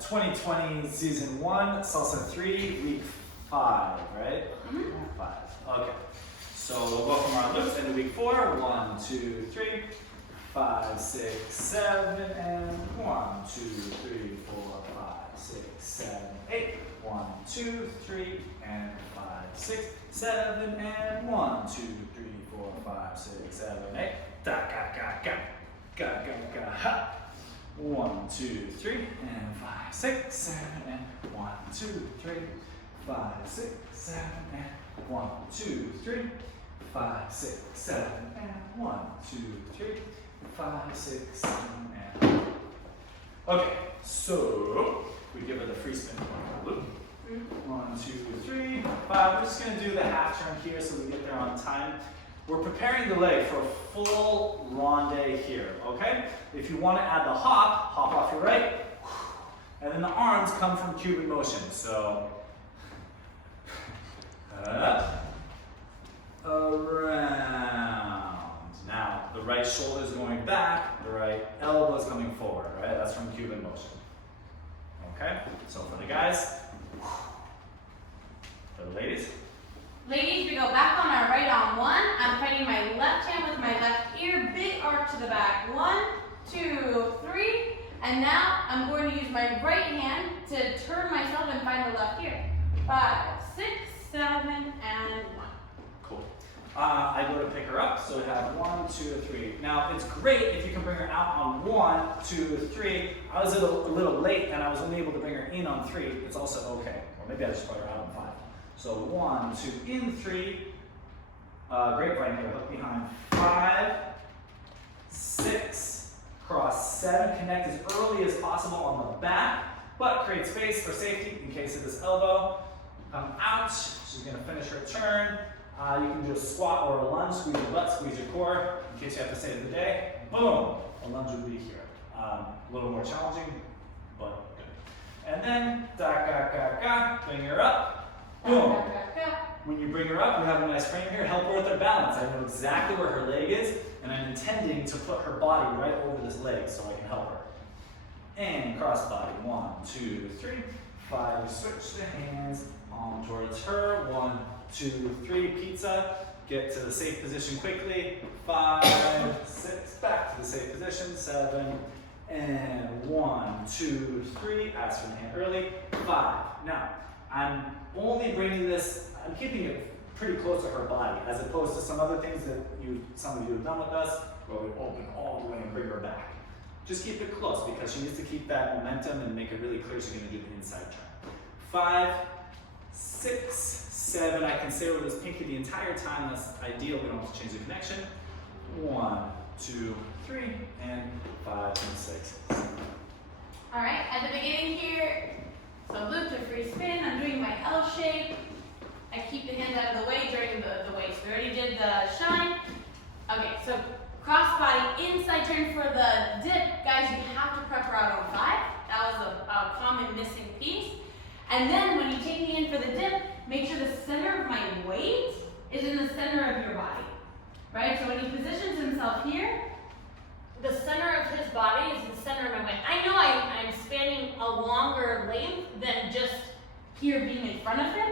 2020 season 1, Salsa 3, week 5, right? 5. Okay. So we'll go from our loops into week 4. 1, 2, 3, 5, 6, 7, and 1, 2, 3, 4, 5, 6, 7, 8. 1, 2, 3, and 5, 6, 7, and 1, 2, 3, 4, 5, 6, 7, 8. Da ga ga ga. Ga ga ga ha. 1, 2, 3, and 5, 6, 7, and 1, 2, 3, 5, 6, 7, and 1, 2, 3, 5, 6, 7, and 1, 2, 3, 5, 6, 7, and. Okay, so we give it a free spin loop. 1, 2, 3, 5. We're just going to do the half turn here so we get there on time. We're preparing the leg for a full ronde here, okay? If you want to add the hop, hop off your right, and then the arms come from Cuban motion. So, up, around. Now, the right shoulder is going back, the right elbow is coming forward, right? That's from Cuban motion. Okay? So for the guys, for the ladies. Ladies, we go back on our right on 1. I'm fighting my left hand with my left ear, big arc to the back. 1, 2, 3. And now I'm going to use my right hand to turn myself and find the left ear. 5, 6, 7, and 1. Cool. I go to pick her up, so we have 1, 2, 3. Now it's great if you can bring her out on 1, 2, 3. I was a little late and I was only able to bring her in on 3. It's also okay. Or maybe I just brought her out on 5. So 1, 2, in 3. Grapevine here, hook behind. 5, 6, cross 7. Connect as early as possible on the back, but create space for safety in case of this elbow. Come out. She's going to finish her turn. You can do a squat or a lunge. Squeeze your butt, squeeze your core. In case you have to save the day. Boom. A lunge would be here. A little more challenging, but good. And then da ga ga ga. Bring her up. Boom. When you bring her up, we have a nice frame here. Help her with her balance. I know exactly where her leg is, and I'm intending to put her body right over this leg so I can help her. And cross body. 1, 2, 3. 5. We switch the hands. Palm towards her. 1, 2, 3. Pizza. Get to the safe position quickly. 5, 6. Back to the safe position. 7. And 1, 2, 3. Ask for the hand early. 5. Now, I'm only bringing this, I'm keeping it pretty close to her body, as opposed to some other things that some of you have done with us, where we open all the way and bring her back. Just keep it close, because she needs to keep that momentum and make it really clear she's going to do the inside turn. 5, 6, 7. I can stay with this pinky the entire time. That's ideal. We don't have to change the connection. 1, 2, 3, and 5, and 6. All right, at the beginning here, so loop to free spin. I'm doing my L shape. I keep the hands out of the way during the waist. We already did the shine. Okay, so cross body inside turn for the dip. Guys, you have to prep her out on 5. That was a common missing piece. And then when you take me in for the dip, make sure the center of my weight is in the center of your body. Right? So when he positions himself here, the center of his body is the center of my weight. I know I'm spanning a longer length than just here being in front of him,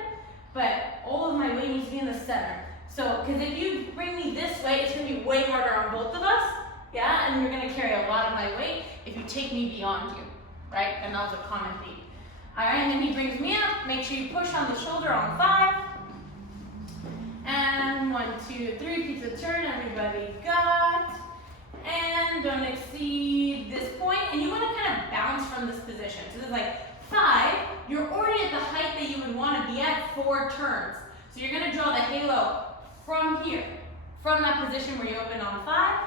but all of my weight needs to be in the center. So, because if you bring me this way, it's going to be way harder on both of us, yeah? And you're going to carry a lot of my weight if you take me beyond you, right? And that was a common theme. All right, and then he brings me up. Make sure you push on the shoulder on 5. And 1, 2, 3, pizza turn, everybody got. And don't exceed this point, and you want to kind of bounce from this position. So this is like 5, you're already at the height that you would want to be at 4 turns. So you're going to draw the halo from here, from that position where you open on 5,